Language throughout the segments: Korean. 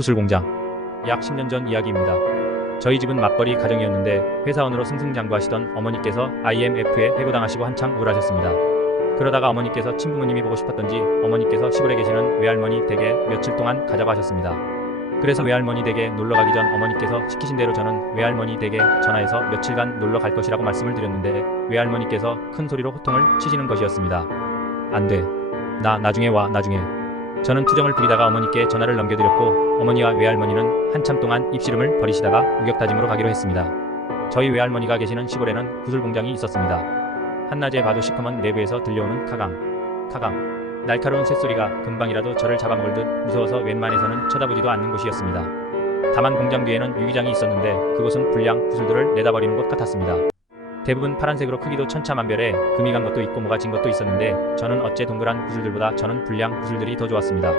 구슬공장. 약 10년 전 이야기입니다. 저희 집은 맞벌이 가정이었는데 회사원으로 승승장구하시던 어머니께서 IMF에 해고당하시고 한창 우울하셨습니다. 그러다가 어머니께서 친부모님이 보고 싶었던지 어머니께서 시골에 계시는 외할머니 댁에 며칠 동안 가자고 하셨습니다. 그래서 외할머니 댁에 놀러 가기 전 어머니께서 시키신 대로 저는 외할머니 댁에 전화해서 며칠간 놀러 갈 것이라고 말씀을 드렸는데 외할머니께서 큰 소리로 호통을 치시는 것이었습니다. 안 돼. 나중에 와, 나중에. 저는 투정을 부리다가 어머니께 전화를 넘겨드렸고 어머니와 외할머니는 한참 동안 입씨름을 벌이시다가 우격다짐으로 가기로 했습니다. 저희 외할머니가 계시는 시골에는 구슬공장이 있었습니다. 한낮에 봐도 시커먼 내부에서 들려오는 카강 날카로운 쇳소리가 금방이라도 저를 잡아먹을 듯 무서워서 웬만해서는 쳐다보지도 않는 곳이었습니다. 다만 공장 뒤에는 유기장이 있었는데 그곳은 불량 구슬들을 내다버리는 곳 같았습니다. 대부분 파란색으로 크기도 천차만별에 금이 간 것도 있고 뭐가 진 것도 있었는데 저는 어째 동그란 구슬들보다 저는 불량 구슬들이 더 좋았습니다.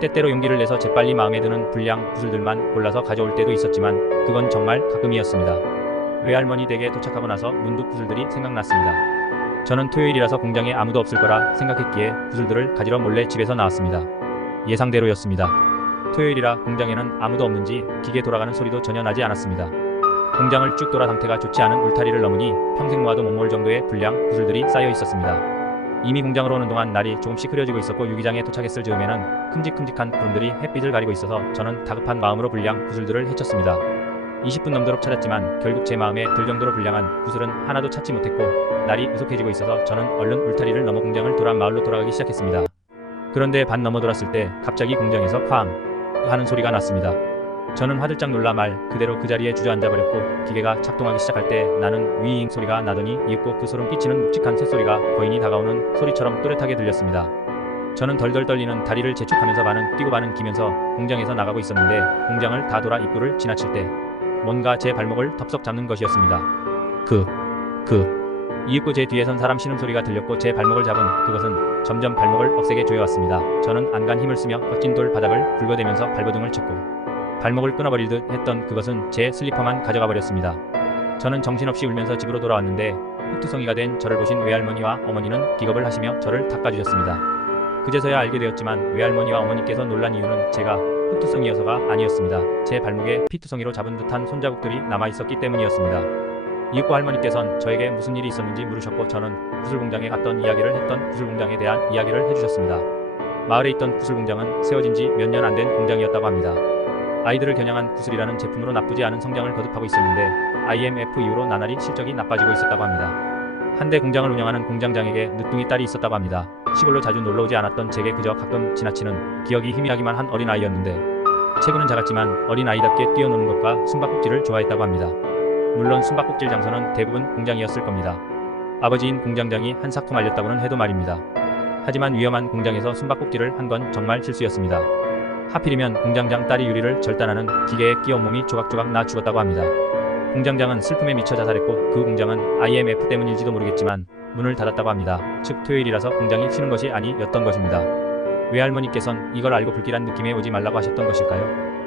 때때로 용기를 내서 재빨리 마음에 드는 불량 구슬들만 골라서 가져올 때도 있었지만 그건 정말 가끔이었습니다. 외할머니 댁에 도착하고 나서 문득 구슬들이 생각났습니다. 저는 토요일이라서 공장에 아무도 없을 거라 생각했기에 구슬들을 가지러 몰래 집에서 나왔습니다. 예상대로였습니다. 토요일이라 공장에는 아무도 없는지 기계 돌아가는 소리도 전혀 나지 않았습니다. 공장을 쭉 돌아 상태가 좋지 않은 울타리를 넘으니 평생 모아도 못 모을 정도의 불량 구슬들이 쌓여 있었습니다. 이미 공장으로 오는 동안 날이 조금씩 흐려지고 있었고 유기장에 도착했을 즈음에는 큼직큼직한 구름들이 햇빛을 가리고 있어서 저는 다급한 마음으로 불량 구슬들을 헤쳤습니다. 20분 넘도록 찾았지만 결국 제 마음에 들 정도로 불량한 구슬은 하나도 찾지 못했고 날이 으속해지고 있어서 저는 얼른 울타리를 넘어 공장을 돌아 마을로 돌아가기 시작했습니다. 그런데 반 넘어 돌았을 때 갑자기 공장에서 쾅 하는 소리가 났습니다. 저는 화들짝 놀라 말 그대로 그 자리에 주저앉아 버렸고 기계가 작동하기 시작할 때 나는 위잉 소리가 나더니 이윽고 그 소름 끼치는 묵직한 쇳소리가 거인이 다가오는 소리처럼 또렷하게 들렸습니다. 저는 덜덜 떨리는 다리를 재촉하면서 반은 뛰고 반은 기면서 공장에서 나가고 있었는데 공장을 다 돌아 입구를 지나칠 때 뭔가 제 발목을 덥석 잡는 것이었습니다. 이윽고 제 뒤에 선 사람 신음소리가 들렸고 제 발목을 잡은 그것은 점점 발목을 억세게 조여왔습니다. 저는 안간 힘을 쓰며 꺾인 돌 바닥을 굴거대면서 발버둥을 쳤고 발목을 끊어버릴 듯 했던 그것은 제 슬리퍼만 가져가 버렸습니다. 저는 정신없이 울면서 집으로 돌아왔는데 흑투성이가 된 저를 보신 외할머니와 어머니는 기겁을 하시며 저를 닦아주셨습니다. 그제서야 알게 되었지만 외할머니와 어머니께서 놀란 이유는 제가 흑투성이어서가 아니었습니다. 제 발목에 피투성이로 잡은 듯한 손자국들이 남아있었기 때문이었습니다. 이윽고 할머니께선 저에게 무슨 일이 있었는지 물으셨고 저는 구슬공장에 갔던 이야기를 했던 구슬공장에 대한 이야기를 해주셨습니다. 마을에 있던 구슬공장은 세워진 지 몇 년 안 된 공장이었다고 합니다. 아이들을 겨냥한 구슬이라는 제품으로 나쁘지 않은 성장을 거듭하고 있었는데 IMF 이후로 나날이 실적이 나빠지고 있었다고 합니다. 한대 공장을 운영하는 공장장에게 늦둥이 딸이 있었다고 합니다. 시골로 자주 놀러오지 않았던 제게 그저 가끔 지나치는 기억이 희미하기만 한 어린아이였는데 체구는 작았지만 어린아이답게 뛰어노는 것과 숨바꼭질을 좋아했다고 합니다. 물론 숨바꼭질 장소는 대부분 공장이었을 겁니다. 아버지인 공장장이 한사코 말렸다고는 해도 말입니다. 하지만 위험한 공장에서 숨바꼭질을 한 건 정말 실수였습니다. 하필이면 공장장 딸이 유리를 절단하는 기계에 끼어 온몸이 조각조각 나 죽었다고 합니다. 공장장은 슬픔에 미쳐 자살했고 그 공장은 IMF 때문일지도 모르겠지만 문을 닫았다고 합니다. 즉 토요일이라서 공장이 쉬는 것이 아니었던 것입니다. 외할머니께선 이걸 알고 불길한 느낌에 오지 말라고 하셨던 것일까요?